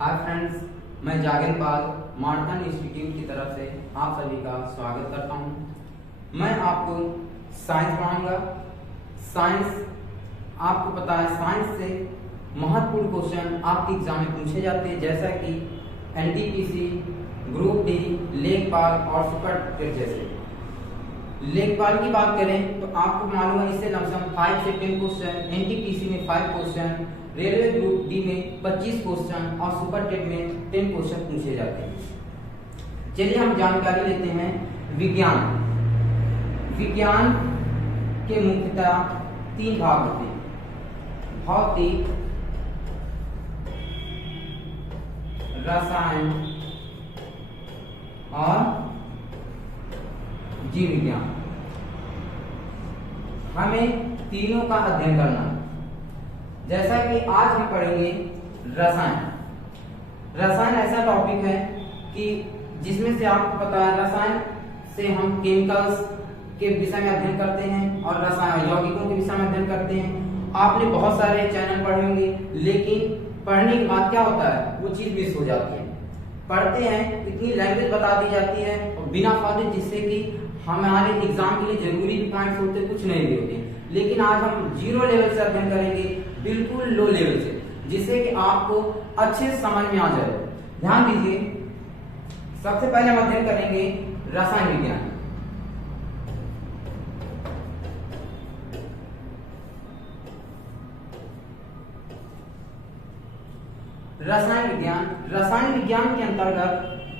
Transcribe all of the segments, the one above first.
Hi friends, मैं जागन पाल Marton institute की तरफ से आप सभी का स्वागत करता हूं। मैं आपको साइंस पढ़ाऊंगा। साइंस, आपको पता है, साइंस से महत्वपूर्ण क्वेश्चन आपके एग्जाम में पूछे जाते हैं, जैसा कि एनटीपीसी, ग्रुप डी, लेखपाल और सुपरटेट जैसे। लेखपाल की बात करें तो आपको मालूम है, इससे लमसम 5 से 10 क्वेश्चन, एनटीपीसी में 5 क्वेश्चन, रेलवे ग्रुप डी में 25 क्वेश्चन और सुपरटेट में 10 क्वेश्चन पूछे जाते हैं। चलिए हम जानकारी लेते हैं। विज्ञान के मुख्यतः 3 भाग होते हैं: भौतिक, रसायन और जीव विज्ञान। हमें तीनों का अध्ययन करना है। जैसा कि आज हम पढ़ेंगे रसायन। रसायन ऐसा टॉपिक है कि जिसमें से आपको पता है, रसायन से हम केमिकल्स के विषय में अध्ययन करते हैं और रसायन यौगिकों के विषय में अध्ययन करते हैं। आपने बहुत सारे चैनल पढ़े होंगे, लेकिन पढ़ने के बाद क्या होता है, वो चीज मिस हो जाती है। पढ़ते हैं, इतनी लैंग्वेज बता दी जाती है और बिना फायदे, जिससे कि हमारे एग्जाम के लिए जरूरी भी पॉइंट्स होते, कुछ नहीं भी होते। लेकिन आज हम 0 लेवल से अध्ययन करेंगे, बिल्कुल लो लेवल से, जिससे कि आपको अच्छे समझ में आ जाए। ध्यान दीजिए, सबसे पहले हम अध्ययन करेंगे रसायन विज्ञान। रसायन विज्ञान के अंतर्गत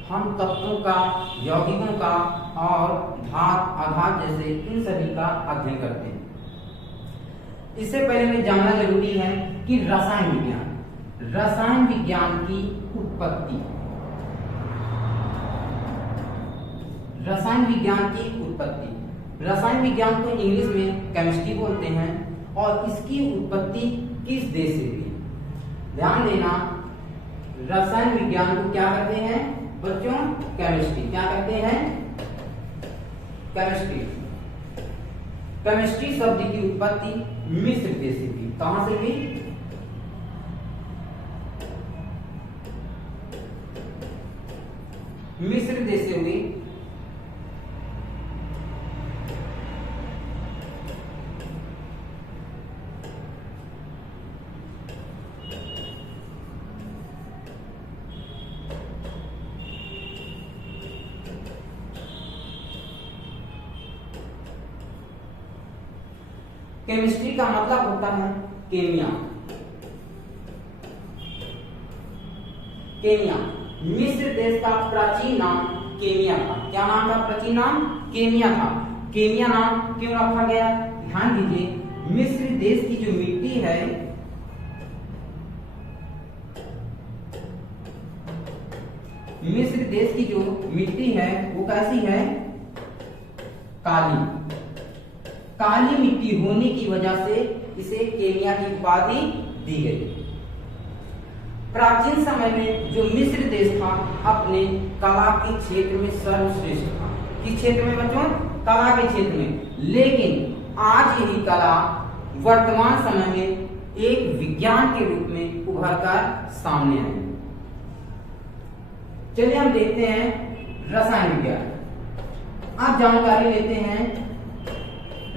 हम तत्वों का, यौगिकों का और धात, आधार जैसे इन सभी का अध्ययन करते हैं। इससे पहले हमें जानना जरूरी है कि रसायन विज्ञान की उत्पत्ति। रसायन विज्ञान को इंग्लिश में केमिस्ट्री बोलते हैं और इसकी उत्पत्ति किस देश से हुई? ध्यान देना, रसायन विज्ञान को क्या कहते हैं बच्चों? केमिस्ट्री। क्या कहते हैं? केमिस्ट्री शब्द की उत्पत्ति मिस्र देश से हुई। कहां से हुई? मिस्र देश से हुई। केमिस्ट्री का मतलब होता है केमिया। मिस्र देश का प्राचीन नाम केमिया था। क्या नाम था? प्राचीन नाम केमिया था। केमिया नाम क्यों रखा गया? ध्यान दीजिए, मिस्र देश की जो मिट्टी है, वो कैसी है? काली मिट्टी होने की वजह से इसे केमिया की उपाधि दी गई। प्राचीन समय में जो मिस्र देश था, अपने कला के क्षेत्र में सर्वश्रेष्ठ था। किस क्षेत्र में बच्चों? कला के क्षेत्र में। लेकिन आज यही कला वर्तमान समय में एक विज्ञान के रूप में उभर कर सामने आई। चलिए हम देखते हैं रसायन विज्ञान। आप जानकारी लेते हैं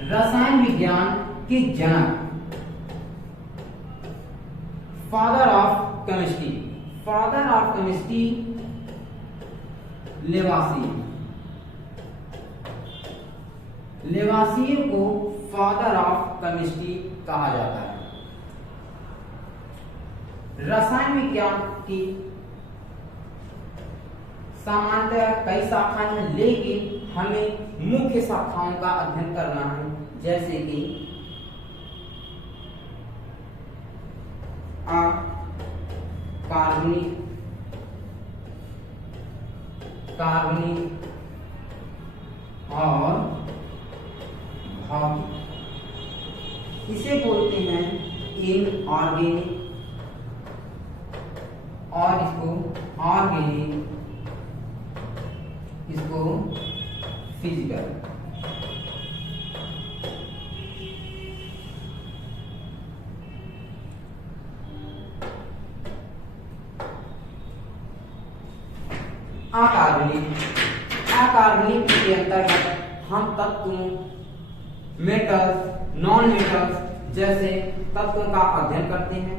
रसायन विज्ञान के जनक, फादर ऑफ केमिस्ट्री लेवासिए को फादर ऑफ केमिस्ट्री कहा जाता है। रसायन विज्ञान की सामान्यतः कई शाखाएं हैं, लेकिन हमें मुख्य शाखाओं का अध्ययन करना है, जैसे कि कार्बनिक और भौतिक। इसे बोलते हैं इनऑर्गेनिक और इसको फिजिकल। अकार्बनिक के अंतर्गत हम तत्वों, मेटल्स, नॉन मेटल्स जैसे तत्वों का अध्ययन करते हैं।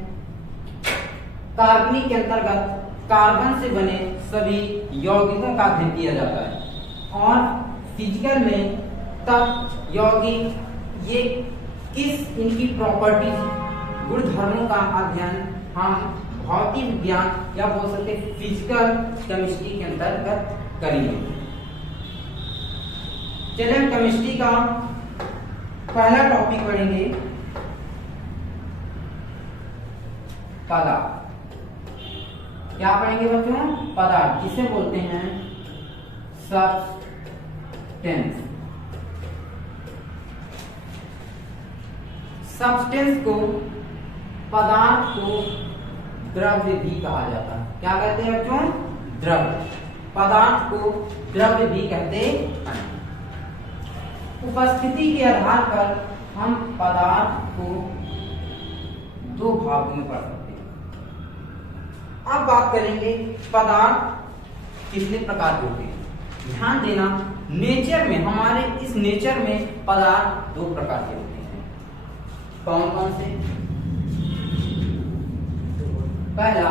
कार्बनिक के अंतर्गत कार्बन से बने सभी यौगिकों का अध्ययन किया जाता है। और फिजिकल में तत्व, यौगिक, ये किस इनकी प्रॉपर्टीज, गुणधर्मों का अध्ययन हम भौतिक विज्ञान या बोल सकते फिजिकल केमिस्ट्री के अंतर्गत करेंगे। चलिए हम केमिस्ट्री का पहला टॉपिक पढ़ेंगे, पदार्थ। क्या पढ़ेंगे बच्चों? पदार्थ, जिसे बोलते हैं सब्सटेंस। सब्सटेंस को, पदार्थ को द्रव्य भी कहा जाता है। क्या कहते हैं बच्चों? द्रव्य। पदार्थ को द्रव्य भी कहते हैं। उपस्थिति के आधार पर हम पदार्थ को दो भागों में पढ़ सकते हैं। अब बात करेंगे पदार्थ कितने प्रकार के होते हैं। ध्यान देना, नेचर में, हमारे इस नेचर में पदार्थ दो प्रकार के होते हैं। कौन कौन से? पहला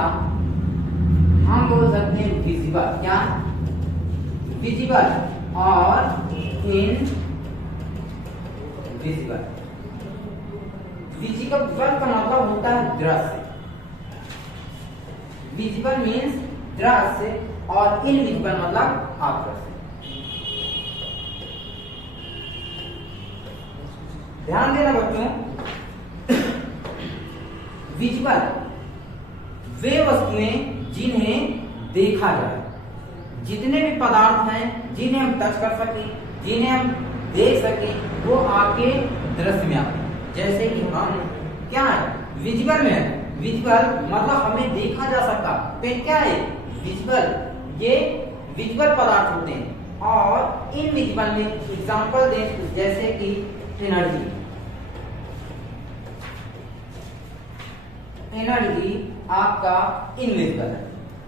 हम बोल सकते हैं विजिबल। क्या? विजिबल और इनविजिबल। विजिबल का मतलब होता है दृश्य। विजिबल मीन्स दृश्य और इनविजिबल मतलब अदृश्य। ध्यान देना बच्चों, विजिबल वे वस्तुएं जिन्हें देखा जाए। जितने भी पदार्थ हैं जिन्हें हम टच कर सके, जिन्हें हम देख सके, वो आपके दृश्य में आते हैं। जैसे कि हम क्या है, विजिबल में है। विजिबल मतलब हमें देखा जा सकता। तो क्या है विजिबल? ये विजिबल पदार्थ होते हैं। और इनविजिबल में एग्जांपल दें, जैसे कि एनर्जी। एनर्जी आपका इनविजिबल है।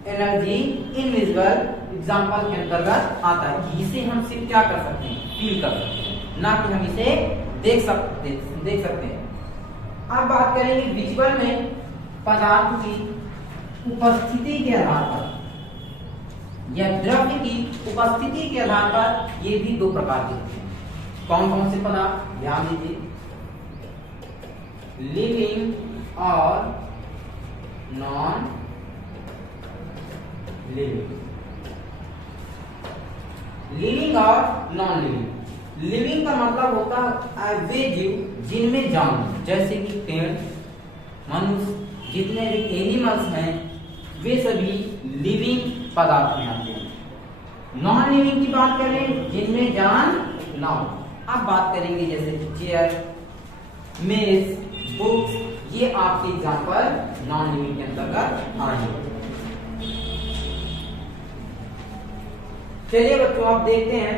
एनर्जी इनविजिबल एग्जांपल के अंतर्गत आता है। इसे हम सिर्फ क्या कर सकते हैं? फील कर सकते हैं, ना कि हम इसे देख सकते हैं। अब बात करेंगे विजिबल में पदार्थ की उपस्थिति के आधार पर या द्रव्य की उपस्थिति के आधार पर ये भी दो प्रकार के होते हैं। कौन कौन से पदार्थ? ध्यान दीजिए, लिविंग और नॉन लिविंग। लिविंग और नॉन लिविंग। लिविंग का मतलब होता है वे जीव जिनमें जान, जैसे कि पेड़, मनुष्य, जितने भी एनिमल्स हैं वे सभी लिविंग पदार्थ में आते हैं। नॉन लिविंग की बात करें, जिनमें जान ना हो। अब बात करेंगे जैसे चेयर, मेज, बुक्स, ये आपके एग्जांपल नॉन लिविंग के अंतर्गत आएंगे। चलिए बच्चों, आप देखते हैं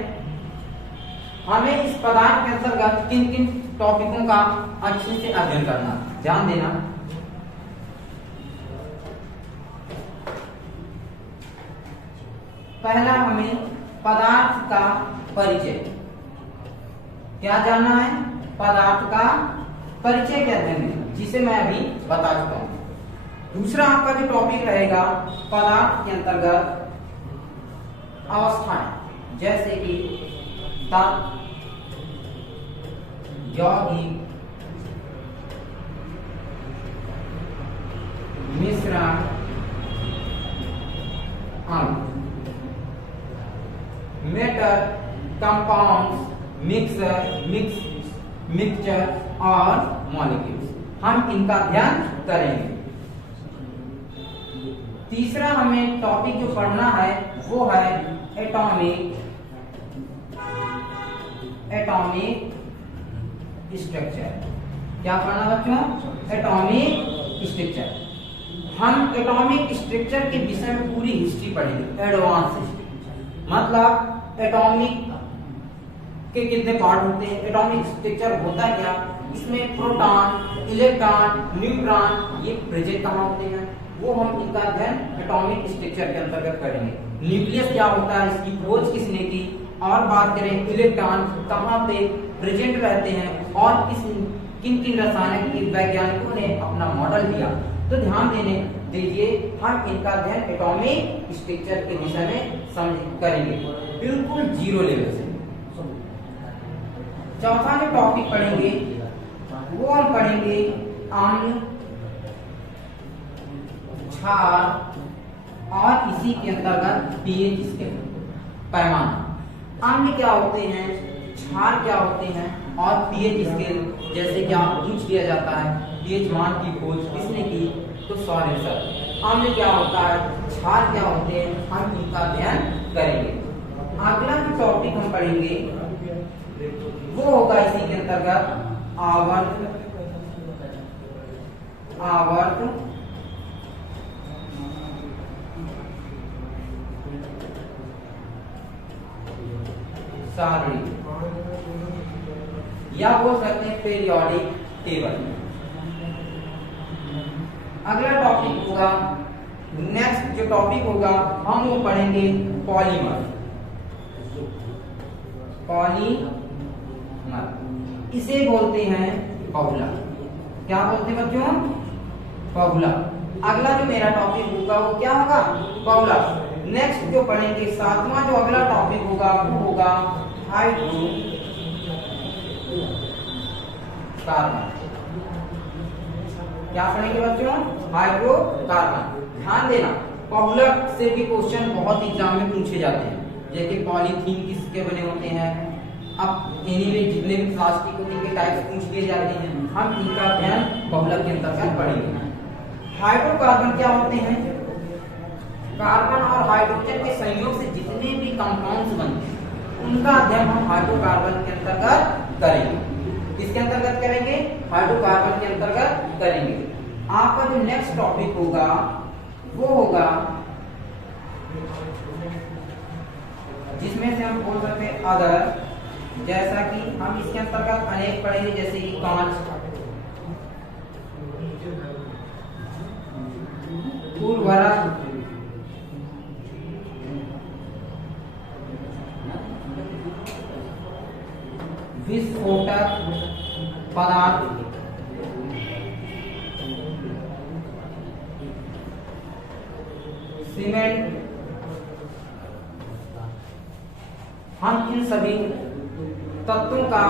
हमें इस पदार्थ के अंतर्गत किन किन टॉपिकों का अच्छे से अध्ययन करना। ध्यान देना, पहला हमें पदार्थ का परिचय। क्या जानना है? पदार्थ का परिचय के अध्ययन में, जिसे मैं अभी बता चुका हूं। दूसरा आपका जो टॉपिक रहेगा पदार्थ के अंतर्गत अवस्थाएं, जैसे कि तत्व, यौगिक, मिश्रण, अणु, मेटल, कंपाउंड्स, मिक्सचर और मॉलिक्यूल्स। हम इनका अध्ययन करेंगे। तीसरा हमें टॉपिक जो पढ़ना है वो है एटॉमिक स्ट्रक्चर। क्या पढ़ना बच्चों? Atomic structure. हम एटॉमिक स्ट्रक्चर के विषय में पूरी हिस्ट्री पढ़ेंगे, एडवांस हिस्ट्री। मतलब एटॉमिक के कितने पार्ट होते हैं, एटॉमिक स्ट्रक्चर होता है क्या, इसमें प्रोटॉन, इलेक्ट्रॉन, न्यूट्रॉन ये प्रेजेंट कहाँ होते हैं, वो हम इनका अध्ययन एटॉमिक स्ट्रक्चर के अंतर्गत करेंगे। न्यूक्लियस क्या होता है, इसकी खोज किसने की, और बात करें इलेक्ट्रॉन कहाँ पे प्रेजेंट रहते हैं और किन किन रसायन के वैज्ञानिकों ने अपना मॉडल दिया। तो ध्यान देने दीजिए, हम इनका अध्ययन एटॉमिक स्ट्रक्चर के विषय में समझ करेंगे बिल्कुल जीरो लेवल से। चौथा जो टॉपिक पढ़ेंगे वो हम पढ़ेंगे अम्ल, क्षार और इसी के अंतर्गत पीएच स्केल पैमाना। अम्ल क्या होते हैं, क्षार क्या होते हैं और पीएच स्केल जैसे कि आप पूछ लिया जाता है पीएच मान की खोज किसने की, तो सॉरी सर। अम्ल क्या होता है, क्षार क्या होते हैं, हम इनका अध्ययन करेंगे। अगला जो टॉपिक हम पढ़ेंगे वो होगा इसी के अंतर्गत आवर्त सारणी या बोल सकते हैं पीरियोडिक टेबल। अगला टॉपिक होगा, नेक्स्ट जो टॉपिक होगा हम वो पढ़ेंगे पॉलीमर। इसे बोलते हैं बहुला। क्या बोलते हैं बच्चों, बहुला। अगला जो मेरा टॉपिक होगा वो क्या होगा, बहुला। नेक्स्ट जो पढ़ेंगे सातवां जो अगला टॉपिक होगा वो होगा हाइड्रोकार्बन। क्या पढ़ेंगे बच्चों, हाइड्रोकार्बन। ध्यान देना, बहुलक से भी क्वेश्चन बहुत एग्जाम में पूछे जाते हैं, जैसे पॉलीथीन किसके बने होते हैं। अब एनीवे जितने भी प्लास्टिक के टाइप्स पूछ लिए जाते हैं, हम इनका अध्ययन बहुलक के अंतर्गत पढ़ेंगे। हाइड्रोकार्बन क्या होते हैं, कार्बन और हाइड्रोजन के संयोग से जितने भी कंपाउंड्स बनते हैं उनका अध्ययन हम हाइड्रोकार्बन के अंतर्गत करेंगे। किसके अंतर्गत करेंगे, हाइड्रोकार्बन के अंतर्गत करेंगे। आपका जो नेक्स्ट टॉपिक होगा वो होगा जिसमें से हम बोल सकते हैं अदर, जैसा कि हम इसके अंतर्गत अनेक पढ़ेंगे, जैसे कि कांच, उर्वरक, विस्फोटक पदार्थ, सीमेंट। हम इन सभी तत्वों का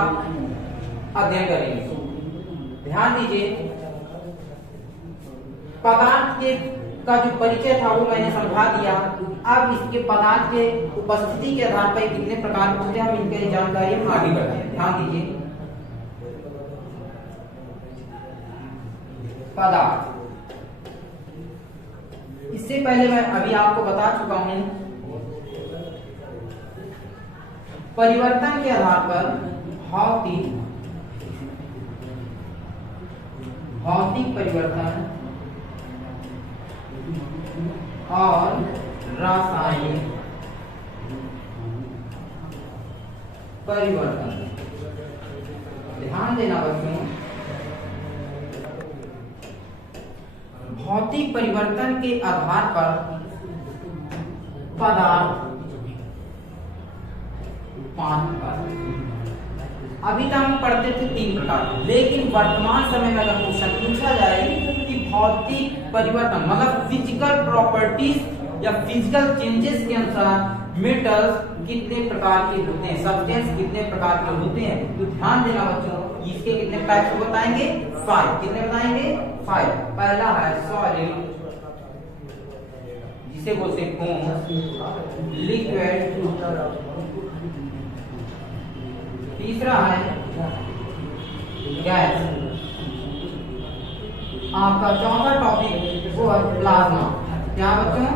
अध्ययन करेंगे। ध्यान दीजिए, पदार्थ के का जो परिचय था वो मैंने समझा दिया। अब इसके पदार्थ के उपस्थिति के आधार पर कितने प्रकार होते हैं हम इनकी जानकारी हम आगे बढ़ते हैं। ध्यान दीजिए, पदार्थ, इससे पहले मैं अभी आपको बता चुका हूं, परिवर्तन के आधार पर भौतिक परिवर्तन और रासायनिक परिवर्तन। ध्यान देना बच्चों, भौतिक परिवर्तन के आधार पर पदार्थ 5 प्रकार। अभी तक हम पढ़ते थे 3 प्रकार, लेकिन वर्तमान समय में अगर क्वेश्चन पूछा जाए कि भौतिक परिवर्तन मतलब फिजिकल प्रॉपर्टीज या फिजिकल चेंजेस के अनुसार मेटल्स कितने प्रकार के होते हैं, सब्सटेंस कितने प्रकार के होते हैं, तो ध्यान देना बच्चों, इसके कितने टाइप्स बताएंगे, 5। कितने बताएंगे, 5। पहला है सॉलिड, जिसे बोलते हैं ठोस, लिक्विड, तीसरा है गैस। आपका चौथा टॉपिक वो है प्लाज्मा। क्या बच्चों,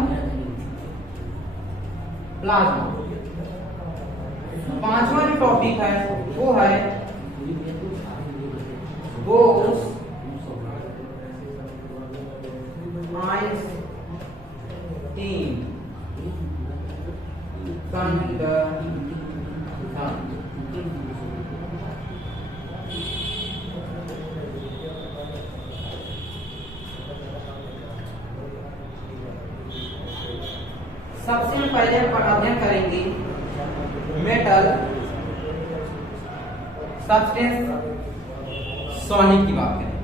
प्लाज्मा। 5वां जो टॉपिक है वो है बोस आइंस्टीन कंडक्शन। सबसे पहले हम अध्ययन करेंगे मेटल सब्सटेंस सॉलिड की बात करें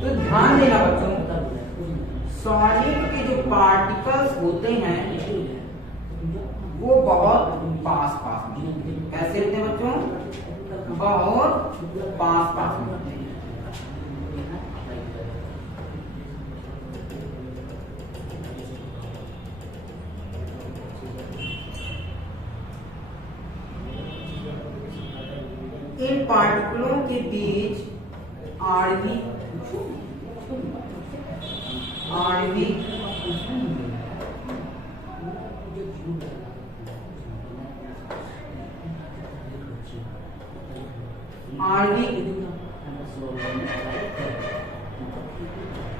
तो ध्यान देना बच्चों, सॉलिड के जो पार्टिकल्स होते हैं वो बहुत पास पास में, कैसे होते हैं बच्चों, बहुत पास पास में होते हैं। इन पार्टिकलों के बीच आणविक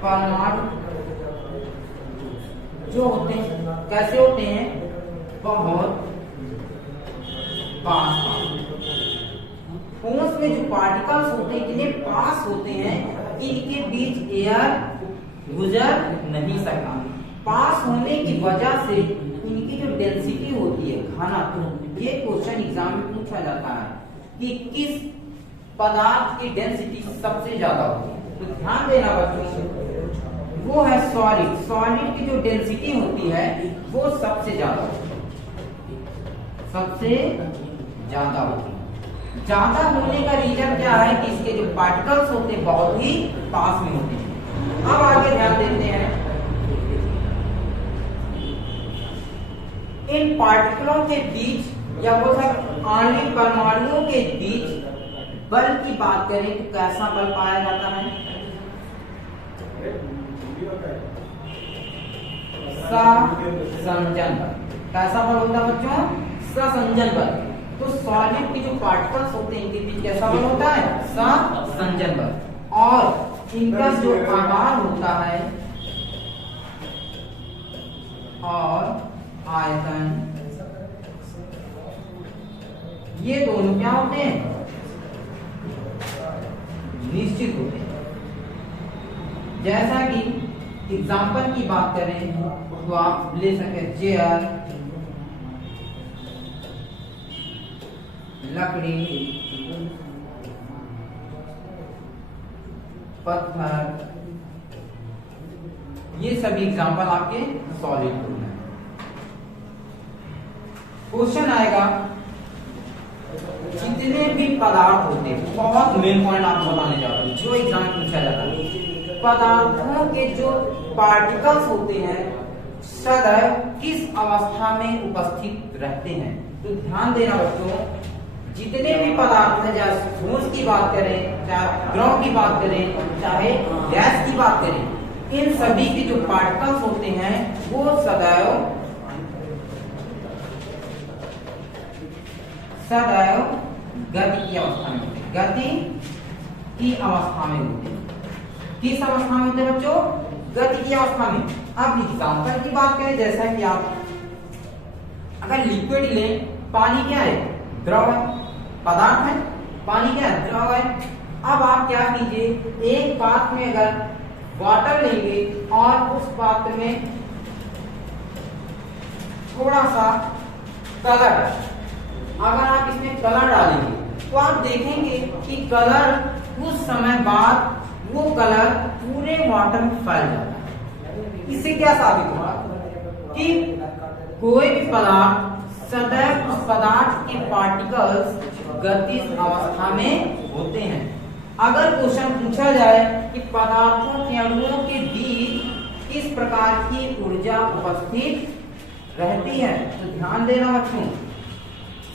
परमाणु जो होते हैं कैसे होते हैं, बहुत पास पास। ठोस में जो पार्टिकल्स होते हैं कितने पास होते हैं, इनके बीच एयर गुजर नहीं सकता। पास होने की वजह से इनकी जो डेंसिटी होती है, घनत्व, ये क्वेश्चन एग्जाम में पूछा जाता है कि किस पदार्थ की डेंसिटी सबसे ज्यादा होती है। तो ध्यान देना बच्चों, वो है सॉलिड। सॉलिड की जो डेंसिटी होती है वो सबसे ज्यादा होती है, सबसे ज्यादा होती है। ज्यादा होने का रीजन क्या है कि इसके जो पार्टिकल्स होते हैं बहुत ही पास में होते हैं। अब आगे ध्यान देते हैं, इन पार्टिकलों के बीच या वो सब आणविक परमाणुओं के बीच बल की बात करें तो कैसा बल पाया जाता है, संसंजन बल। कैसा बल होता है बच्चों, संसंजन बल। तो सॉलिड के जो पार्टिकल्स होते हैं इनके बीच कैसा बल होता है, संसंजन बल। और इनका जो आकार होता है और आयतन, ये दोनों क्या होते हैं, निश्चित होते हैं। जैसा कि एग्जाम्पल की बात करें तो आप ले सकते हैं चेयर, लकड़ी, पत्थर, ये सभी एग्जाम्पल आपके सॉलिड हैं। क्वेश्चन आएगा जितने भी पदार्थ होते हैं, बहुत मेन पॉइंट आपको बताने जा रहा हूं जो एग्जाम में पूछा जाता है, पदार्थों के जो पार्टिकल्स होते हैं सदैव किस अवस्था में उपस्थित रहते हैं। तो ध्यान देना बच्चों, जितने भी पदार्थ हैं, चाहे ठोस की बात करें, चाहे द्रव की बात करें, चाहे गैस की बात करें, इन सभी के जो पार्टिकल्स होते हैं वो सदैव गति की अवस्था में होते हैं, गति की अवस्था में होते हैं। किस अवस्था में होते हैं बच्चों, गति की अवस्था में। अब एग्जाम्पल की बात करें, जैसा कि आप अगर लिक्विड लें, पानी क्या है, द्रव है, पदार्थ है, पानी क्या है, द्रव है। अब आप क्या कीजिए, एक पात्र में अगर वाटर लेंगे और उस पात्र में थोड़ा सा कलर, अगर आप इसमें कलर डालेंगे तो आप देखेंगे कि कलर कुछ समय बाद वो कलर पूरे वाटर में फैल जाता है। इससे क्या साबित हुआ कि कोई भी पदार्थ सदैव उस पदार्थ के पार्टिकल्स गतिज अवस्था में होते हैं। अगर क्वेश्चन पूछा जाए कि पदार्थों के अणुओं के बीच किस प्रकार की ऊर्जा उपस्थित रहती है, तो ध्यान देना बच्चों,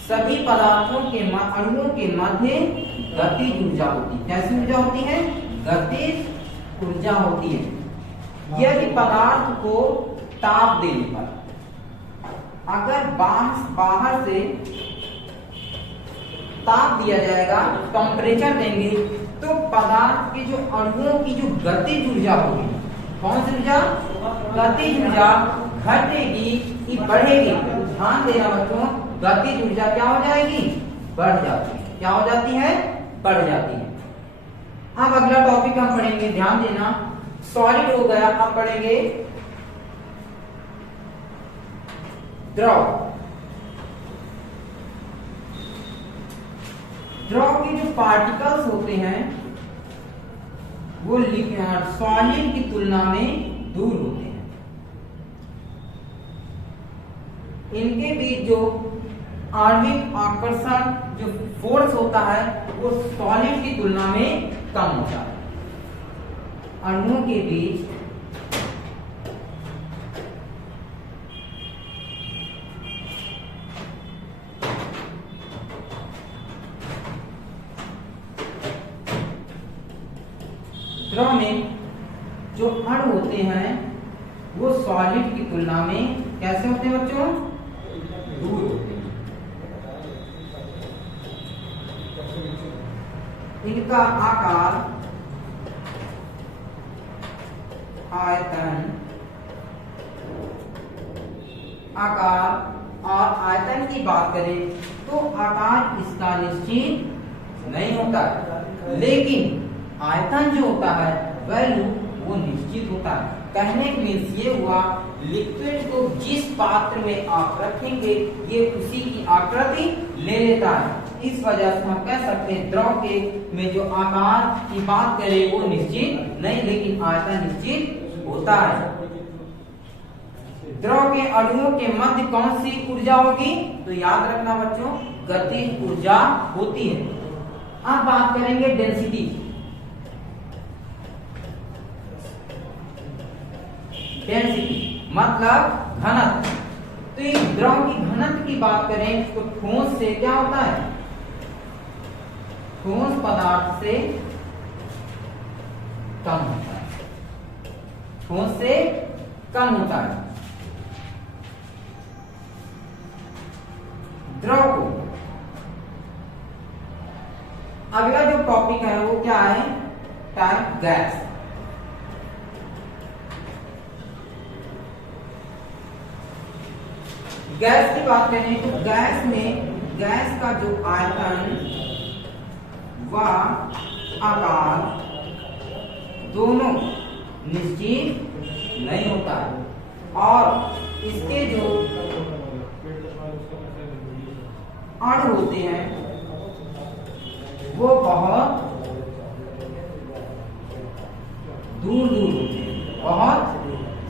सभी पदार्थों के अणुओं के मध्य गतिज ऊर्जा होती है। कैसी ऊर्जा होती है, गतिज ऊर्जा होती है। यदि पदार्थ को ताप देने पर, अगर बाहर से ताप दिया जाएगा, टेम्परेचर देंगे, तो पदार्थ के जो अणुओं की जो गतिज ऊर्जा होगी, कौन सी ऊर्जा, गतिज ऊर्जा घटेगी कि बढ़ेगी। ध्यान देना बच्चों, गतिज ऊर्जा क्या हो जाएगी, बढ़ जाती है। क्या हो जाती है, बढ़ जाती है। अब अगला टॉपिक हम पढ़ेंगे, ध्यान देना, सॉलिड हो गया। अब पढ़ेंगे द्रव के जो पार्टिकल्स होते हैं वो सॉलिड की तुलना में दूर होते हैं। इनके बीच जो आणविक आकर्षण जो फोर्स होता है वो सॉलिड की तुलना में कम होता है। अणुओं के बीच द्रव में जो अणु होते हैं वो सॉलिड की तुलना में कैसे होते हैं बच्चों? दूर होते हैं। इनका आकार, आयतन, और आयतन की बात करें तो आकार इसका निश्चित नहीं होता, लेकिन आयतन जो होता है वैल्यू वो निश्चित होता है। कहने के मीन्स ये हुआ, लिक्विड को जिस पात्र में आप रखेंगे ये उसी की आकृति ले लेता है। इस वजह से हम कह सकते हैं द्रव के में जो आकार की बात करें वो निश्चित नहीं, लेकिन आयतन निश्चित होता है। द्रव के अणुओं के मध्य कौन सी ऊर्जा होगी? तो याद रखना बच्चों, गतिज ऊर्जा होती है। अब बात करेंगे डेंसिटी। डेंसिटी मतलब घनत्व। तो ये द्रव की घनत्व की बात करें तो ठोस से क्या होता है? ठोस पदार्थ से कम होता है, ठोस से कम होता है। द्रव को अगला जो टॉपिक है वो क्या है? Type gas. गैस की बात करें तो गैस में गैस का जो आयतन व आकार दोनों निश्चित नहीं होता है, और इसके जो अणु होते हैं वो बहुत दूर दूर होते हैं, बहुत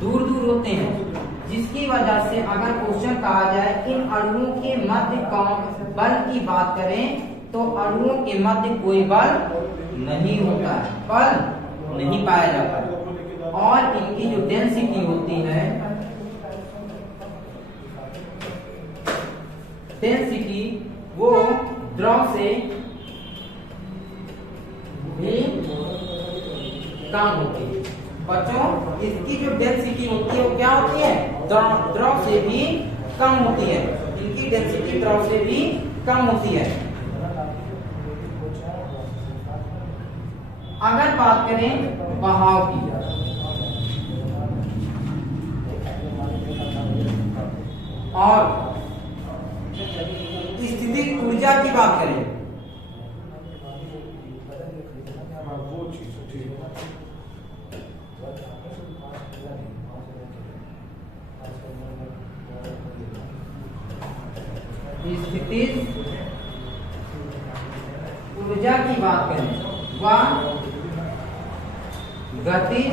दूर दूर होते हैं, जिसकी वजह से अगर क्वेश्चन कहा जाए इन अणुओं के मध्य कौन बल की बात करें तो अणुओं के मध्य कोई बल नहीं होता है, बल नहीं पाया जाता है। और इनकी जो डेंसिटी होती है, डेंसिटी वो द्रव से भी कम होती है। बच्चों इसकी जो डेंसिटी होती है वो क्या होती है? द्रव से भी कम होती है। इनकी डेंसिटी द्रव से भी कम होती है। अगर बात करें बहाव की और स्थितिज ऊर्जा की बात करें स्थितिज ऊर्जा की बात करें व गतिज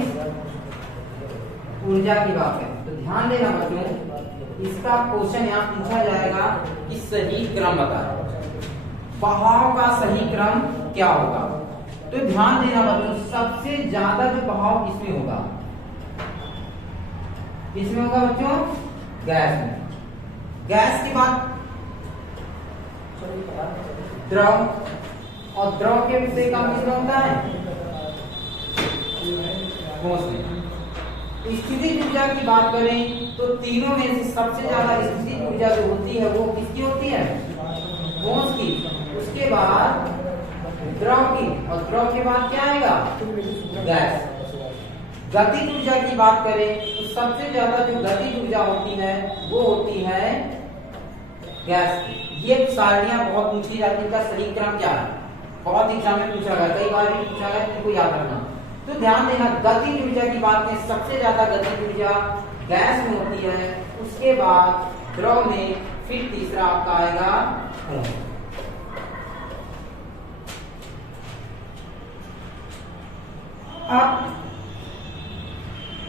ऊर्जा की बात करें तो ध्यान देना बच्चों, इसका क्वेश्चन यहाँ पूछा जाएगा कि सही क्रम बताओ, बहाव का सही क्रम क्या होगा। तो ध्यान देना बच्चों, सबसे ज्यादा जो बहाव किसमें होगा? किसमें होगा बच्चों? गैस में। गैस की बात द्रव, और द्रव के से कम किसमें होता है? ठोस में। स्थितिज ऊर्जा की बात करें तो तीनों में से सबसे ज्यादा स्थितिज ऊर्जा जो होती है वो किसकी होती है? ठोस की। उसके बाद द्रव की, और द्रव के बाद क्या आएगा? गैस। गतिज ऊर्जा की बात करें तो सबसे ज्यादा जो गतिज ऊर्जा होती है वो होती है गैस की। ये सारणियां बहुत पूछी जाती है, इनका सही क्रम क्या है? बहुत एग्जाम में पूछा गया, कई बार भी पूछा गया, इनको याद रखना। तो ध्यान देना, गतिज ऊर्जा की बात में सबसे ज्यादा गतिज ऊर्जा गैस में होती है, उसके उसके बाद द्रव में फिर तीसरा आपका आएगा ठोस।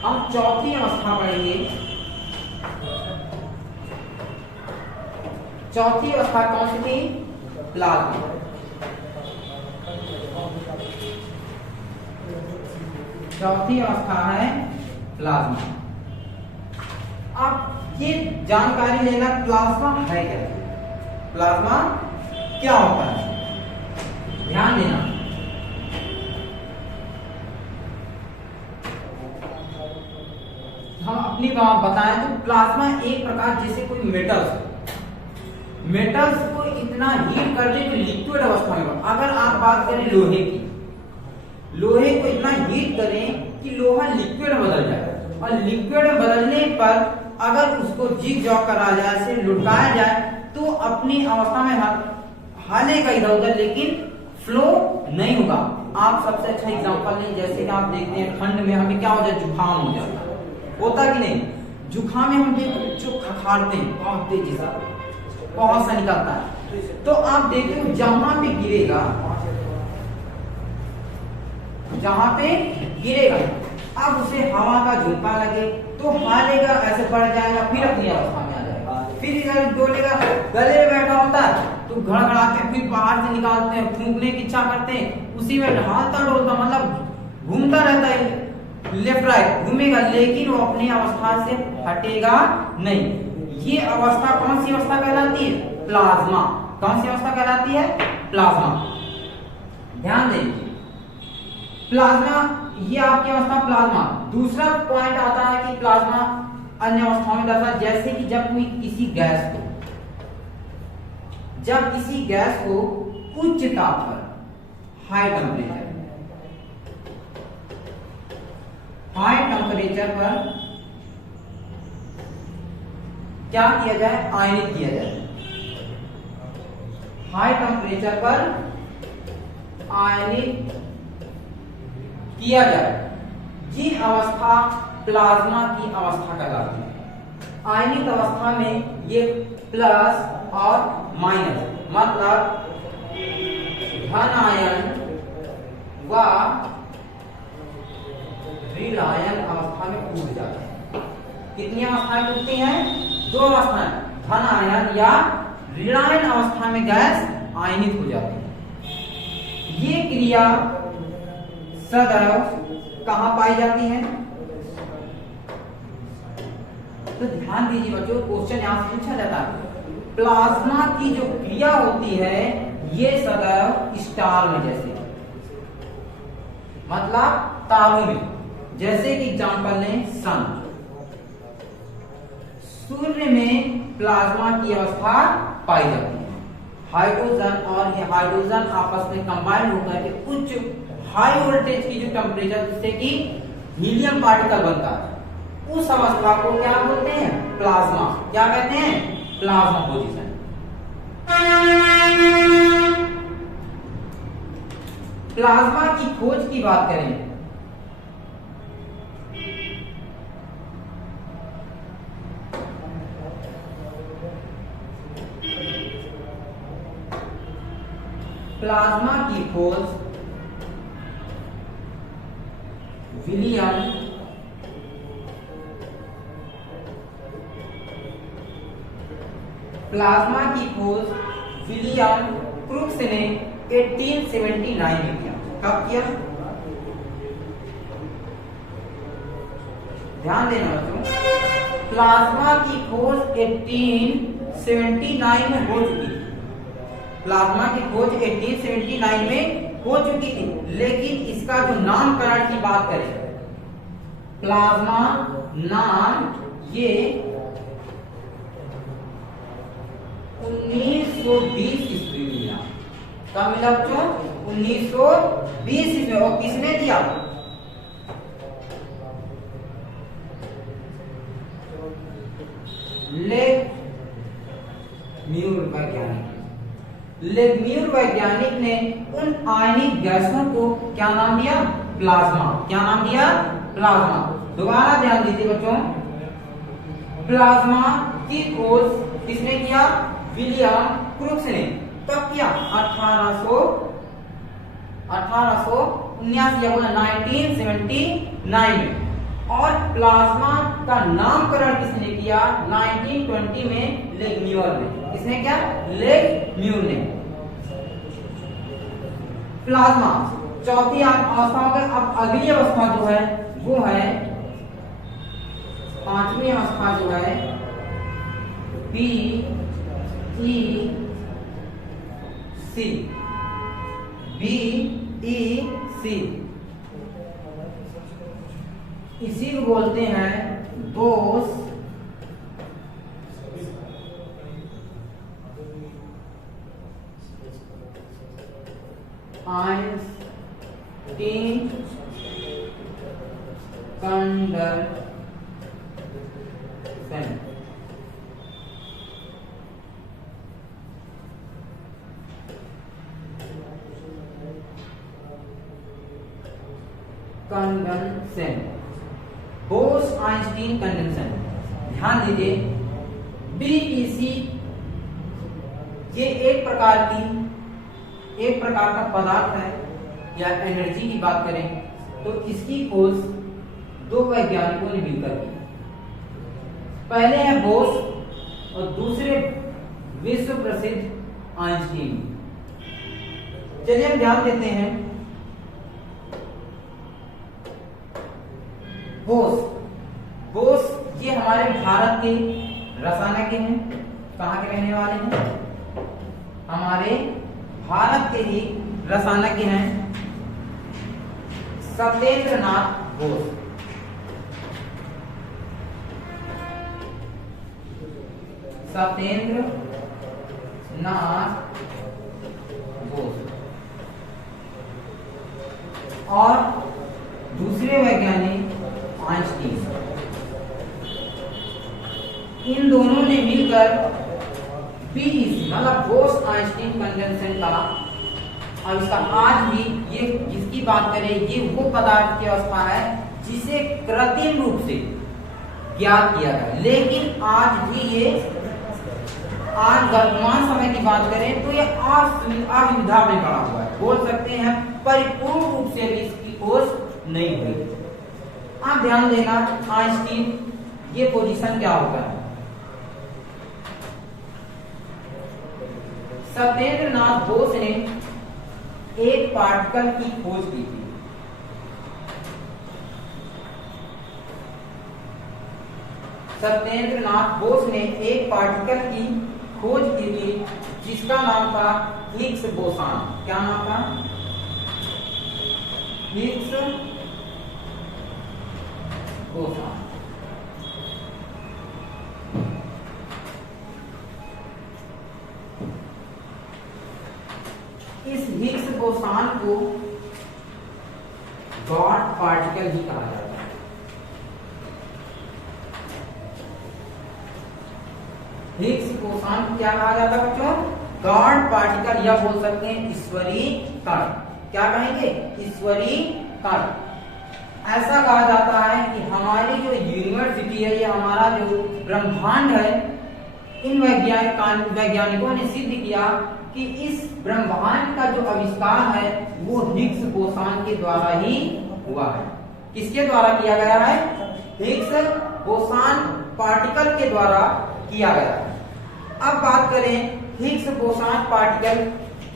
अब चौथी अवस्था पढ़ेंगे। चौथी अवस्था कौन सी थी? प्लाज्मा। चौथी अवस्था है प्लाज्मा। अब ये जानकारी लेना, प्लाज्मा है क्या? प्लाज्मा क्या होता है, ध्यान देना। हम अपनी बात बताएं तो प्लाज्मा एक प्रकार, जैसे कोई मेटल्स को इतना हीट कर दे कि लिक्विड अवस्था में। अगर आप बात करें लोहे की, लोहे को इतना हीट करें कि लोहा लिक्विड में बदल जाए, और लिक्विड में बदलने पर अगर उसको जिग जॉग करा जाए, से लुटाया जाए, तो अपनी अवस्था में हालेगा इधर उधर, लेकिन फ्लो नहीं होगा। आप सबसे अच्छा एग्जांपल लें, जैसे कि आप देखते हैं ठंड में हमें क्या हो जाए, जुकाम हो जाता है, होता कि नहीं? जुकाम में हम जो खखारते हैं बहुत तेजी से, बहुत सा निकलता है, तो आप देखते हो जहां पे गिरेगा, जहां पे गिरेगा, अब उसे हवा का झोंका लगे तो हालेगा, ऐसे बढ़ जाएगा, फिर अपनी अवस्था में आ जाएगा। फिर इधर डोलेगा, गले में बैठा होता है तो घड़घड़ाते, फिर बाहर से निकालते हैं, फूंकने की इच्छा करते हैं, उसी में ढालता डोलता, मतलब घूमता रहता है, लेफ्ट राइट घूमेगा, लेकिन वो अपनी अवस्था से हटेगा नहीं। ये अवस्था कौन सी अवस्था कहलाती है? प्लाज्मा। कौन सी अवस्था कहलाती है? प्लाज्मा। ध्यान दें, प्लाज्मा, ये आपकी अवस्था प्लाज्मा। दूसरा पॉइंट आता है कि प्लाज्मा अन्य अवस्थाओं में दर्शा, जैसे कि जब कोई किसी गैस को उच्च ताप पर, हाई टेम्परेचर पर क्या किया जाए? आयनित किया जाए। हाई टेम्परेचर पर आयनित किया जाए, ये अवस्था प्लाज्मा की अवस्था कहलाती है। आयनित अवस्था में ये प्लस और माइनस, मतलब धन आयन व ऋण आयन अवस्था में कूद जाता है। कितनी अवस्थाएं कूदती हैं? दो अवस्थाएं, धन आयन या ऋणायन अवस्था में गैस आयनित हो जाती है। ये क्रिया सदैव कहां पाई जाती है? तो ध्यान दीजिए बच्चों, क्वेश्चन यहां से पूछा जाता है। प्लाज्मा की जो क्रिया होती है ये सदैव स्टार में, जैसे मतलब तारों में, जैसे कि एग्जांपल लें सन। सूर्य में प्लाज्मा की अवस्था पाई जाती है। हाइड्रोजन और ये हाइड्रोजन आपस में कंबाइन होकर के उच्च हाई वोल्टेज की जो टेम्परेचर, जिससे कि हीलियम पार्टिकल बनता है, उस अवस्था को क्या बोलते हैं? प्लाज्मा। क्या कहते हैं? Plasma position. प्लाज्मा की खोज की बात करें, प्लाज्मा की खोज विलियम क्रूक्स ने 1879 में किया। कब किया? ध्यान देना बच्चों, प्लाज्मा की खोज 1879 में हो चुकी थी। प्लाज्मा की खोज 1879 में हो चुकी थी, लेकिन इसका जो नामकरण की बात करें, प्लाज्मा नाम ये 1920 ईस्वी में मिला। कब मिला बच्चों? 1920 ईस्वी। और किसने दिया? लेम्यूर वैज्ञानिक ने उन आयनिक गैसों को क्या नाम दिया? प्लाज्मा। क्या नाम दिया? प्लाज्मा। दोबारा ध्यान दीजिए बच्चों, प्लाज्मा की खोज किसने किया? विलियम क्रूक्स ने। कब किया? 1979 में। और प्लाज्मा का नामकरण किसने किया? 1920 में लेगम्यूर ने। किसने किया? लेगम्यूर ने। प्लाज्मा चौथी अवस्था हो गई। अब अगली अवस्था जो है वो है पांचवी अवस्था जो है BEC। इसी को बोलते हैं Bose Einstein conduction. Bose Einstein conduction. ध्यान दीजिए, बीईसी ये एक प्रकार का पदार्थ है या एनर्जी की बात करें तो इसकी खोज दो वैज्ञानिकों ने मिलकर की। पहले है बोस और दूसरे विश्व प्रसिद्ध आइंस्टीन। चलिए हम ध्यान देते हैं। बोस ये हमारे भारत के रसायनज्ञ हैं। कहाँ के रहने वाले हैं? हमारे भारत के ही रसायनज्ञ हैं, सत्येंद्रनाथ बोस। सत्येंद्रनाथ बोस। और दूसरे वैज्ञानिक आइंस्टीन। इन दोनों ने मिलकर बीईसी मतलब बोस आइंस्टीन कंडक्शन का आविष्कार। आज भी ये जिसकी बात करें ये वो पदार्थ की अवस्था है जिसे कृत्रिम रूप से ज्ञात किया गया, लेकिन आज भी ये आज वर्तमान समय की बात करें तो ये अविधा में पड़ा हुआ है। बोल सकते हैं परिपूर्ण रूप से भी इसकी खोज नहीं हुई। आप ध्यान देना, आइंस्टीन ये पोजीशन क्या होता है? सत्येंद्रनाथ बोस ने एक पार्टिकल की खोज की थी। सत्येंद्रनाथ बोस ने एक पार्टिकल की खोज की थी जिसका नाम था हिग्स बोसान। क्या नाम था? Higgs boson. इस हिग्स बोसान को गॉड पार्टिकल ही कहा जाता है। हिग्स बोसान क्या कहा जाता है बच्चों? गॉड पार्टिकल, या बोल सकते हैं ईश्वरीय कण। क्या कहेंगे? ईश्वरीय कण। ऐसा कहा जाता है कि हमारी जो यूनिवर्सिटी है या हमारा जो ब्रह्मांड है, इन वैज्ञानिकों ने सिद्ध किया कि इस ब्रह्मांड का जो आविष्कार है वो हिग्स बोसान के द्वारा ही हुआ है। किसके द्वारा किया गया है? हिग्स बोसान पार्टिकल के द्वारा किया गया है। अब बात करें हिग्स बोसान पार्टिकल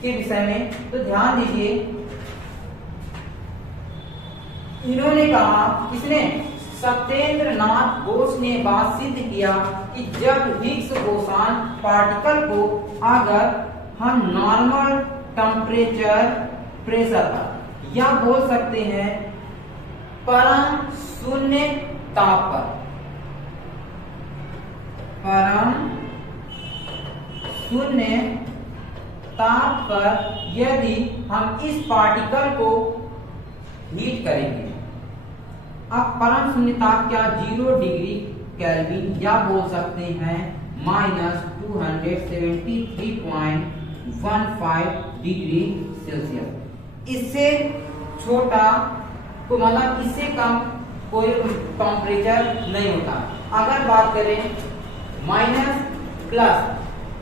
के विषय में तो ध्यान दीजिए, इन्होंने कहा, किसने? सत्येंद्रनाथ बोस ने बात सिद्ध किया कि जब हिग्स बोसान पार्टिकल को अगर हम नॉर्मल टेम्परेचर प्रेशर पर या बोल सकते हैं परम शून्य ताप पर यदि हम इस पार्टिकल को हीट करेंगे। अब परम शून्य ताप क्या? 0 डिग्री केल्विन या बोल सकते हैं -273.15 डिग्री सेल्सियस। इससे छोटा को मतलब इससे कम कोई टेम्परेचर नहीं होता। अगर बात करें माइनस प्लस,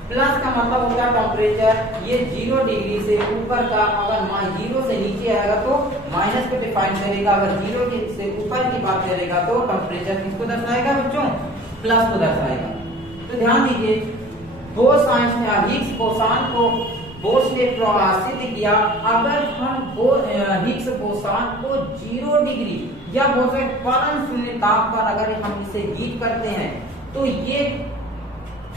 प्लस का मतलब होता है टेम्परेचर, ये 0 डिग्री से ऊपर का, अगर 0 से नीचे आएगा तो माइनस को डिफाइन करेगा, अगर 0 से ऊपर की बात करेगा तो टेम्परेचर किसको दर्शाएगा बच्चों, प्लस को दर्शाएगा। तो ध्यान दीजिए, बोस आइंस्टाइन हिग्स बोसान को बोस ने प्रकाशित किया। अगर हम हिग्स बोसान को 0 डिग्री या बोस परम शून्य ताप पर अगर हम इसे हीट करते हैं तो ये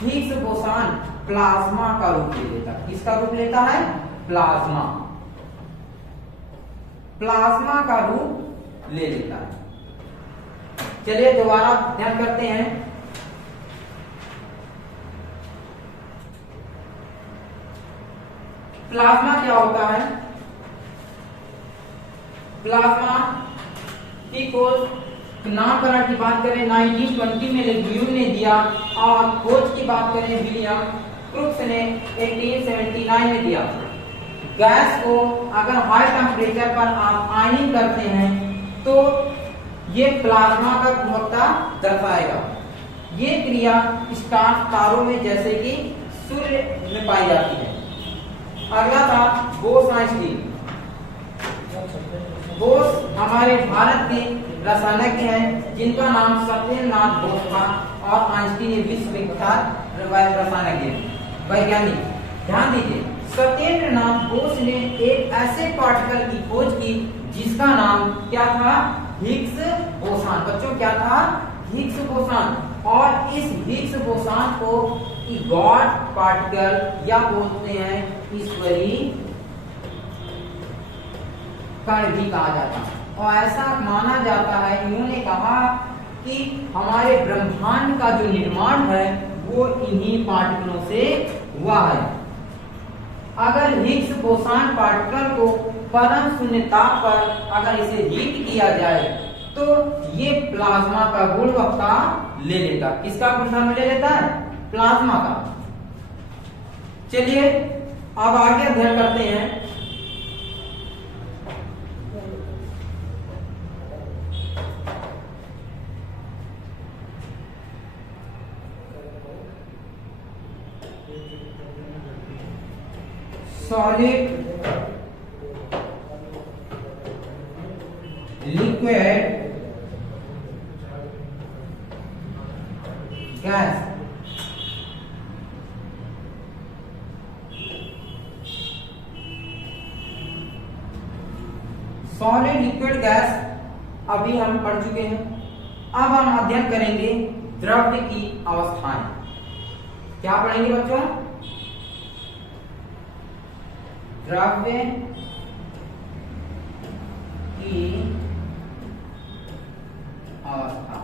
हिग्स बोसान प्लाज्मा का रूप ले लेता है। किसका रूप लेता है? प्लाज्मा, प्लाज्मा का रूप ले लेता है। चलिए दोबारा ध्यान करते हैं। प्लाज्मा क्या होता है? प्लाज्मा की खोज नामकरण की बात करें 1920 में लेग्यूम ने दिया, और खोज की बात करें विलियम क्रुक्स ने 1879 में दिया। गैस को अगर हाई टेम्परेचर पर आप आयनिंग करते हैं तो ये प्लाज्मा का गुणवत्ता दर्शाएगा। ये क्रिया स्टार तारों में जैसे कि सूर्य में पाई जाती है। अगला था बोस आइंस्टीन। बोस हमारे भारत के रसायनज्ञ हैं जिनका नाम सत्येंद्रनाथ बोस था, और आइंस्टीन विश्व विख्यात रसायनज्ञ वैज्ञानिक। ध्यान दीजिए, सत्येंद्रनाथ बोस ने एक ऐसे पार्टिकल की खोज की जिसका नाम क्या था? Higgs boson. बच्चों क्या था? Higgs boson. और इस हिग्स बोसान को गॉड पार्टिकल या बोलते हैं ईश्वरी कण भी कहा जाता है। और ऐसा माना जाता है, इन्होंने कहा कि हमारे ब्रह्मांड का जो निर्माण है वो इन्हीं पार्टिकलों से हुआ है। अगर हिग्स बोसान पार्टिकल को परम शून्य ताप पर अगर इसे हीट किया जाए तो ये प्लाज्मा का गुणवत्ता ले लेता। किसका गुण ले लेता है? प्लाज्मा का। चलिए अब आगे अध्ययन करते हैं। Solid, liquid, gas. Solid, liquid, gas अभी हम पढ़ चुके हैं। अब हम अध्ययन करेंगे द्रव्य की अवस्थाएं। क्या पढ़ेंगे बच्चों? द्रव्य की अवस्था।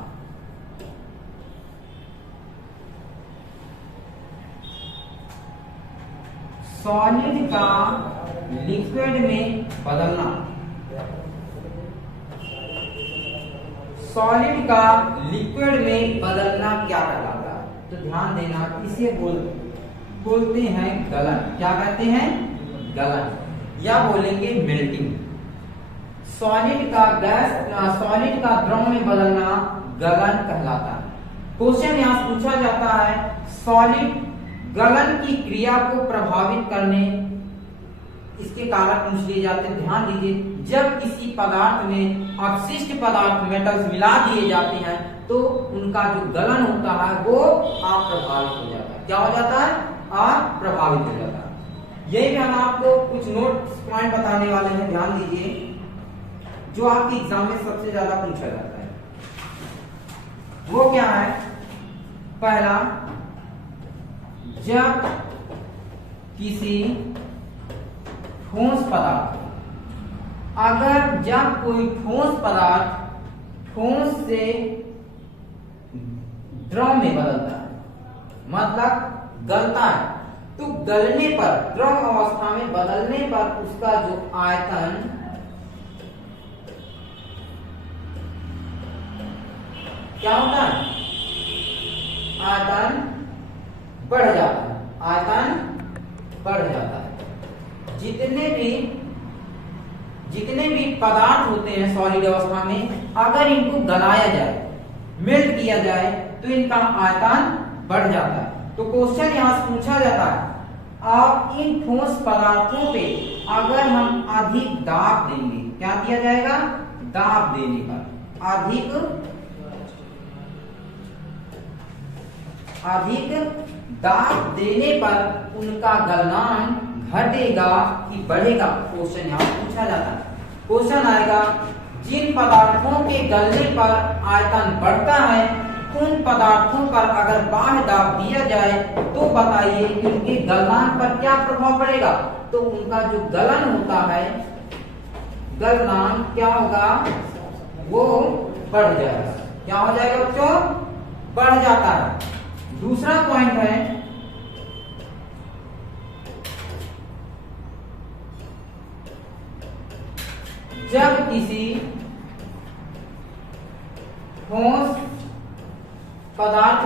सॉलिड का लिक्विड में बदलना। सॉलिड का लिक्विड में बदलना क्या कहलाता है? तो ध्यान देना, इसे बोलते हैं गलन। क्या कहते हैं? गलन, या बोलेंगे मेल्टिंग। सॉलिड का गैस, सॉलिड का द्रव में बदलना गलन कहलाता है। क्वेश्चन यहाँ पूछा जाता है, सॉलिड गलन की क्रिया को प्रभावित करने इसके कारक पूछ लिए जाते हैं। ध्यान दीजिए, जब किसी पदार्थ में अपशिष्ट पदार्थ मेटल्स मिला दिए जाते हैं तो उनका जो गलन होता है वो अप्रभावित हो जाता है। क्या हो जाता है? अप्रभावित हो जाता है। यही हम आपको कुछ नोट्स पॉइंट बताने वाले हैं। ध्यान दीजिए, जो आपके एग्जाम में सबसे ज्यादा पूछा जाता है वो क्या है? पहला, जब किसी ठोस पदार्थ, अगर जब कोई ठोस पदार्थ ठोस से द्रव में बदलता है, मतलब गलता है, तो गलने पर, द्रव अवस्था में बदलने पर उसका जो आयतन क्या होता है? आयतन बढ़ जाता है। आयतन बढ़ जाता है। जितने भी पदार्थ होते हैं सॉलिड अवस्था में, अगर इनको गलाया जाए, मेल्ट किया जाए, तो तो इनका आयतन बढ़ जाता है। तो क्वेश्चन यहाँ से पूछा जाता है, अब इन ठोस पदार्थों पे अगर हम अधिक दाब देंगे, क्या दिया जाएगा? दाब देने पर, अधिक दाब देने पर उनका गलनांक घटेगा कि बढ़ेगा? क्वेश्चन यहाँ पूछा जाता है। क्वेश्चन आएगा, जिन पदार्थों के गलने पर आयतन बढ़ता है उन पदार्थों पर अगर बाह्य दाब दिया जाए तो बताइए कि उनके गलनांक पर क्या प्रभाव पड़ेगा? तो उनका जो गलन होता है, गलनांक क्या होगा? वो बढ़ जाएगा। क्या हो जाएगा बच्चों? बढ़ जाता है। दूसरा पॉइंट है, जब किसी ठोस पदार्थ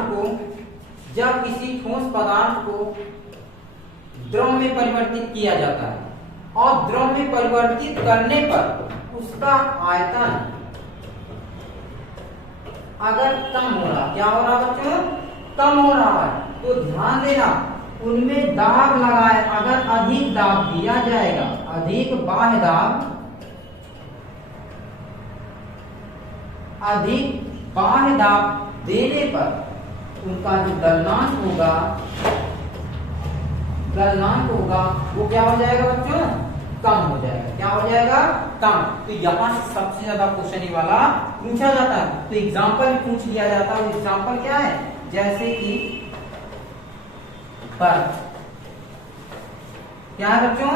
को द्रव में परिवर्तित किया जाता है और द्रव में परिवर्तित करने पर उसका आयतन अगर कम हो रहा, क्या हो रहा बच्चों? कम हो रहा है, तो ध्यान देना उनमें दाब लगाए, अगर अधिक दाब दिया जाएगा, अधिक बाह्य दाब, अधिक बाह्य दाब देने पर उनका जो गलनांक होगा वो क्या हो जाएगा बच्चों? कम हो जाएगा। क्या हो जाएगा? कम। तो यहाँ से सबसे ज्यादा क्वेश्चन ये वाला पूछा जाता है। तो एग्जांपल पूछ लिया जाता है। एग्जांपल क्या है? जैसे कि बर्फ। क्या है बच्चों?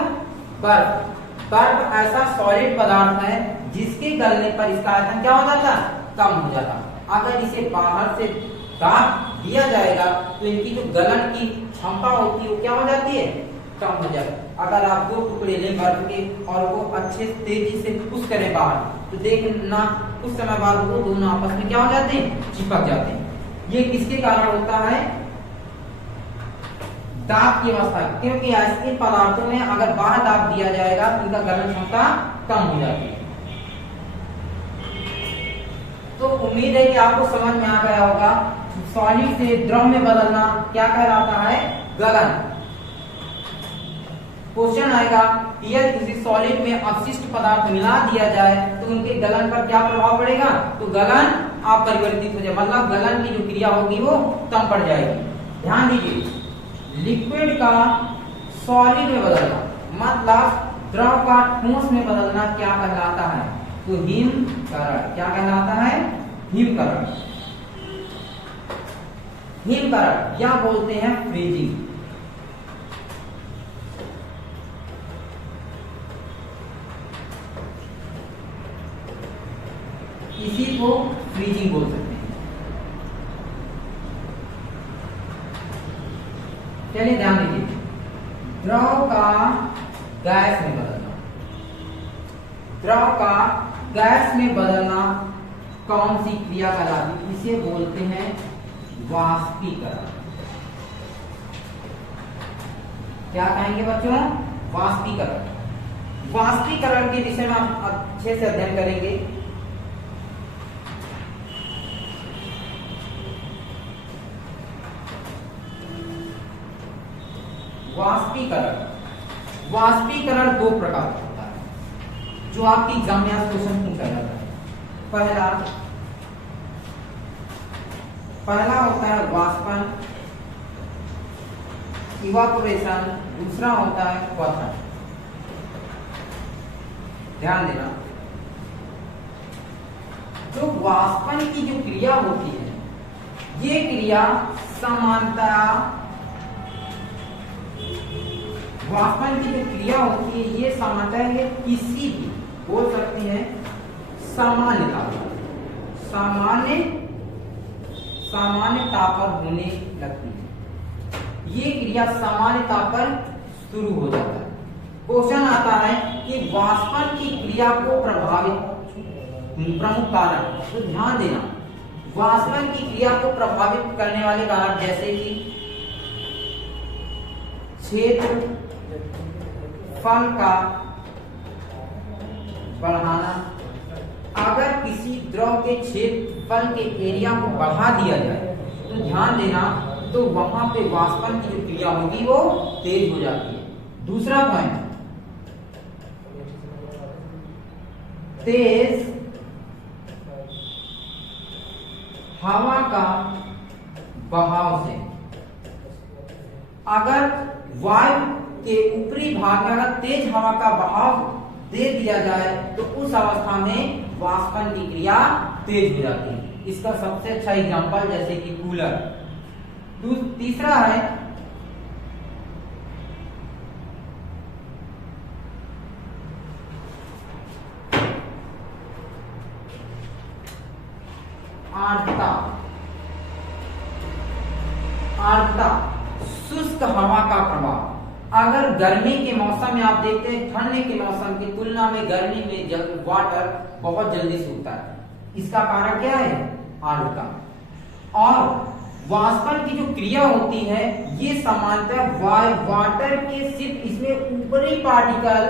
बर्फ ऐसा सॉलिड पदार्थ है जिसके गलने पर इसका आयतन क्या हो जाता? कम हो जाता। अगर इसे बाहर से दाब दिया जाएगा तो इनकी जो गलन की क्षमता होती है वो क्या हो जाती है? कम हो जाएगा। अगर आप दो टुकड़े लें बर्फ के और वो अच्छे तेजी से पुश करें बाहर, तो देखना कुछ समय बाद वो दोनों आपस में क्या हो जाते हैं? चिपक जाते हैं। ये किसके कारण होता है? दाब की अवस्था, क्योंकि ऐसे पदार्थों में अगर बाहर दाब दिया जाएगा तो इनका गलन क्षमता कम हो जाती है। तो उम्मीद है कि आपको समझ में आ गया होगा। सॉलिड से द्रव में बदलना क्या कहलाता है? गलन। क्वेश्चन आएगा, यदि किसी सॉलिड में अवशिष्ट पदार्थ मिला दिया जाए तो उनके गलन पर क्या प्रभाव पड़ेगा? तो गलन अपरिवर्तित हो जाए, मतलब गलन की जो क्रिया होगी वो कम पड़ जाएगी। ध्यान दीजिए, लिक्विड का सॉलिड में बदलना मतलब द्रव का ठोस में बदलना क्या कहलाता है? तो हिमकरण। क्या कहलाता है? हिमकरण। हिमकरण या बोलते हैं फ्रीजिंग। इसी को फ्रीजिंग बोल सकते हैं। चलिए ध्यान दीजिए, द्रव का गैस में बदलना, द्रव का गैस में बदलना कौन सी क्रिया कहलाती है? इसे बोलते हैं वाष्पीकरण। क्या कहेंगे बच्चों? वाष्पीकरण। वाष्पीकरण के विषय में आप अच्छे से अध्ययन करेंगे। वाष्पीकरण दो प्रकार का होता है जो आपकी एग्जाम में आज क्वेश्चन पूछा जाता है। पहला होता है वाष्पन, इवापोरेशन। दूसरा होता है क्वथन। ध्यान देना, जो वाष्पन की जो क्रिया होती है, ये क्रिया समानता, वाष्पन की जो क्रिया होती है ये सामान्यतः है किसी भी, बोल सकते हैं सामान्यता, सामान्यता पर होने लगती है। ये क्रिया सामान्यता पर शुरू हो जाता है। क्वेश्चन आता है कि वाष्पन की क्रिया को प्रभावित प्रमुख कारक, तो ध्यान देना, वाष्पन की क्रिया को प्रभावित करने वाले कारक जैसे कि क्षेत्र फल का बढ़ाना। अगर किसी द्रव के क्षेत्रफल के एरिया को बढ़ा दिया जाए तो ध्यान देना, तो वहां पे वाष्पन की जो क्रिया होगी वो तेज हो जाती है। दूसरा पॉइंट, तेज हवा का बहाव से, अगर वायु के ऊपरी भाग में अगर तेज हवा का बहाव दे दिया जाए तो उस अवस्था में वाष्पन की क्रिया तेज हो जाती है। इसका सबसे अच्छा एग्जांपल जैसे कि कूलर। तीसरा है आर्द्रता। आर्द्रता शुष्क हवा का प्रभाव। अगर गर्मी के मौसम में आप देखते हैं ठंड के मौसम की तुलना में गर्मी में वाटर बहुत जल्दी सूखता है, इसका कारण क्या है? आर्द्रता। और वाष्पन की जो क्रिया होती है ये सामान्यतः वाटर के सिर्फ इसमें ऊपरी पार्टिकल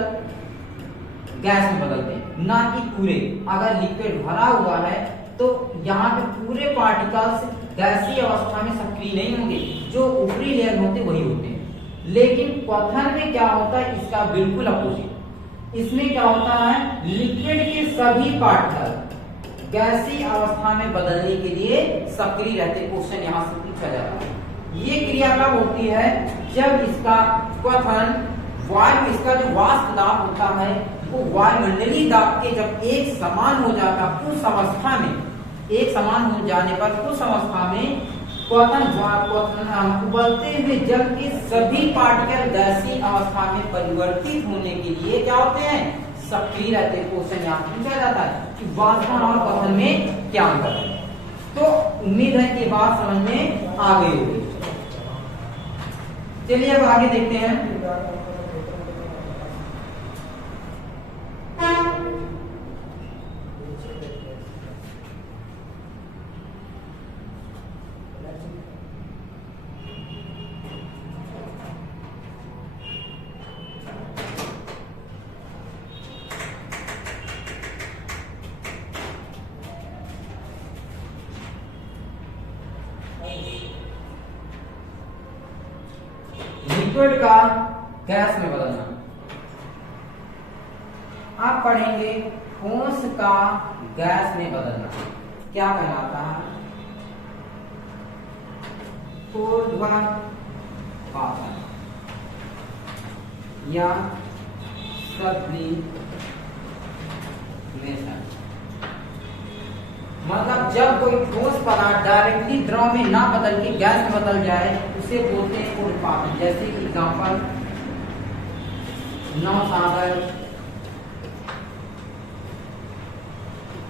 गैस में बदलते हैं, ना कि पूरे। अगर लिक्विड भरा हुआ है तो यहाँ पे पूरे पार्टिकल्स गैसीय अवस्था में सक्रिय नहीं होंगे, जो ऊपरी लेयर होते वही होते हैं। लेकिन क्वथन में क्या होता है? इसका बिल्कुल अपोजिट। इसमें क्या होता है? लिक्विड के सभी पार्टिकल गैसीय अवस्था में बदलने के लिए सक्रिय रहते। क्वेश्चन यहाँ से पूछा जाता है। ये क्रिया कब होती है? जब इसका क्वथन वायु, इसका जो वाष्प दाब होता है वो वायुमंडलीय दाब के जब एक समान हो जाता, उस अवस्था में, एक समान हो जाने पर उस अवस्था में क्वथन उबलते हुए जल के सभी पार्टिकल गैसीय अवस्था में परिवर्तित होने के लिए क्या होते हैं? सक्रिय रहते हैं। क्वेश्चन यहाँ पूछा जाता है कि वाष्पन और क्वथन में क्या अंतर है। तो उम्मीद है कि बात समझ में आ गई होगी। चलिए अब आगे देखते हैं। लिक्विड का गैस में बदलना। आप पढ़ेंगे ठोस का गैस में बदलना क्या कहलाता है? ऊर्ध्वपातन या सब्लिमेशन। मतलब जब कोई ठोस पदार्थ डायरेक्टली द्रव में ना बदल के गैस में बदल जाए उसे बोलते हैं ऊर्ध्वपातन। जैसे कि एग्जांपल नौसागर,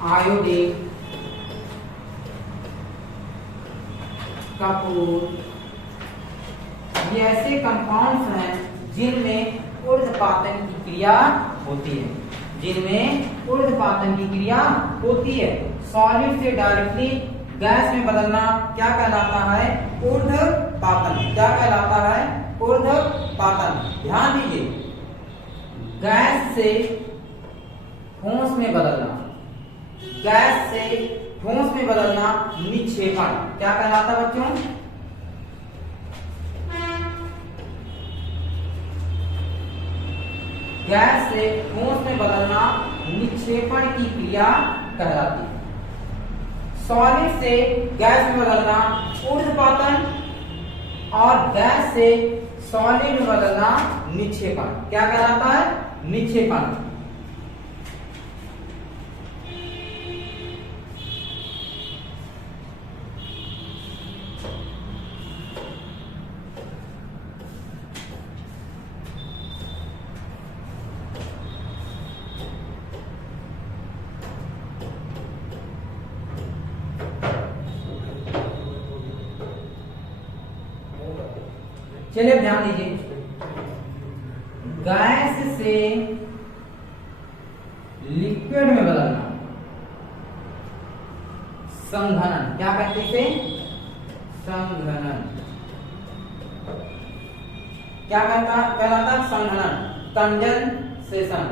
आयोडीन, कपूर, ये ऐसे कंपाउंड्स हैं जिनमें ऊर्ध्वपातन की क्रिया होती है, जिनमें ऊर्ध्वपातन की क्रिया होती है। सॉलिड से डायरेक्टली गैस में बदलना क्या कहलाता है? ऊर्ध्वपातन। क्या कहलाता है? ऊर्ध्वपातन। ध्यान दीजिए, गैस से ठोस में बदलना, गैस से ठोस में बदलना निक्षेपण क्या कहलाता है बच्चों? गैस से ठोस में बदलना निक्षेपण की क्रिया कहलाती है। सॉलिड से गैस में बदलना ऊर्ध्वपातन और गैस से सॉलिड में बदलना निक्षेपण क्या कहलाता है? निक्षेपण। चलिए ध्यान दीजिए, गैस से लिक्विड में बदलना संघनन क्या कहते हैं इसे? संघनन। क्या कहलाता? संघनन, कंडेंसेशन।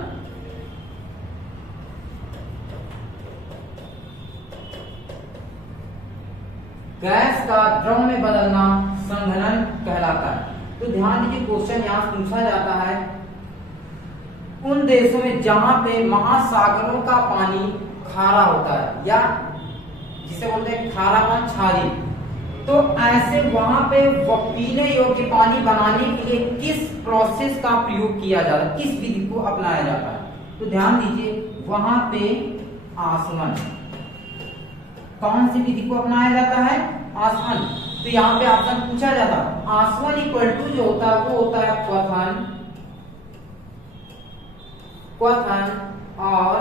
गैस का द्रव में बदलना संघनन कहलाता है। तो ध्यान दीजिए, क्वेश्चन यहाँ पूछा जाता है उन देशों में जहां पे महासागरों का पानी खारा होता है या जिसे बोलते हैं खारापन, क्षारीय, तो ऐसे वहां पे पीने योग्य पानी बनाने के लिए किस प्रोसेस का प्रयोग किया जाता है, किस विधि को अपनाया जाता है। तो ध्यान दीजिए, वहां पे आसवन, कौन सी विधि को अपनाया जाता है, आसवन। तो यहाँ पे ऑप्शन पूछा जाता है, आसवन इक्वल टू जो होता है वो होता है क्वथन, क्वथन और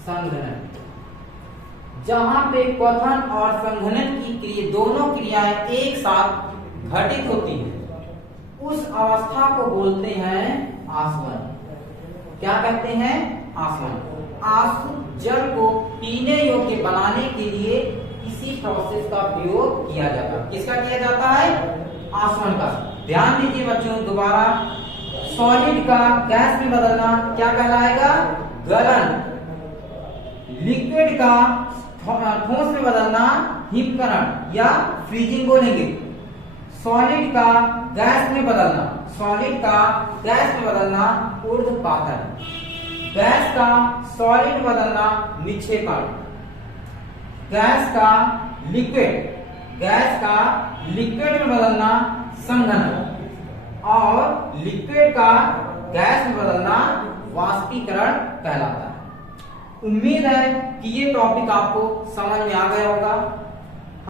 संघनन। जहां पे क्वथन और संघनन की क्रिया, दोनों क्रियाएं एक साथ घटित होती है, उस अवस्था को बोलते हैं आसवन। क्या कहते हैं, आसवन। आसु जल को पीने योग्य बनाने के लिए इसी प्रोसेस का प्रयोग किया जाता है। किसका किया जाता है, आसवन का। ध्यान दीजिए बच्चों, दोबारा, सॉलिड का गैस में बदलना क्या कहलाएगा, गलन। लिक्विड का ठोस में बदलना हिमकरण या फ्रीजिंग बोलेंगे। सॉलिड का गैस में बदलना, सॉलिड का गैस में बदलना ऊर्ध्वपातन। गैस का सॉलिड में बदलना निक्षेपण। गैस का लिक्विड, गैस का लिक्विड में बदलना संघनन और लिक्विड का गैस में बदलना वाष्पीकरण कहलाता है। उम्मीद है कि ये टॉपिक आपको समझ में आ गया होगा।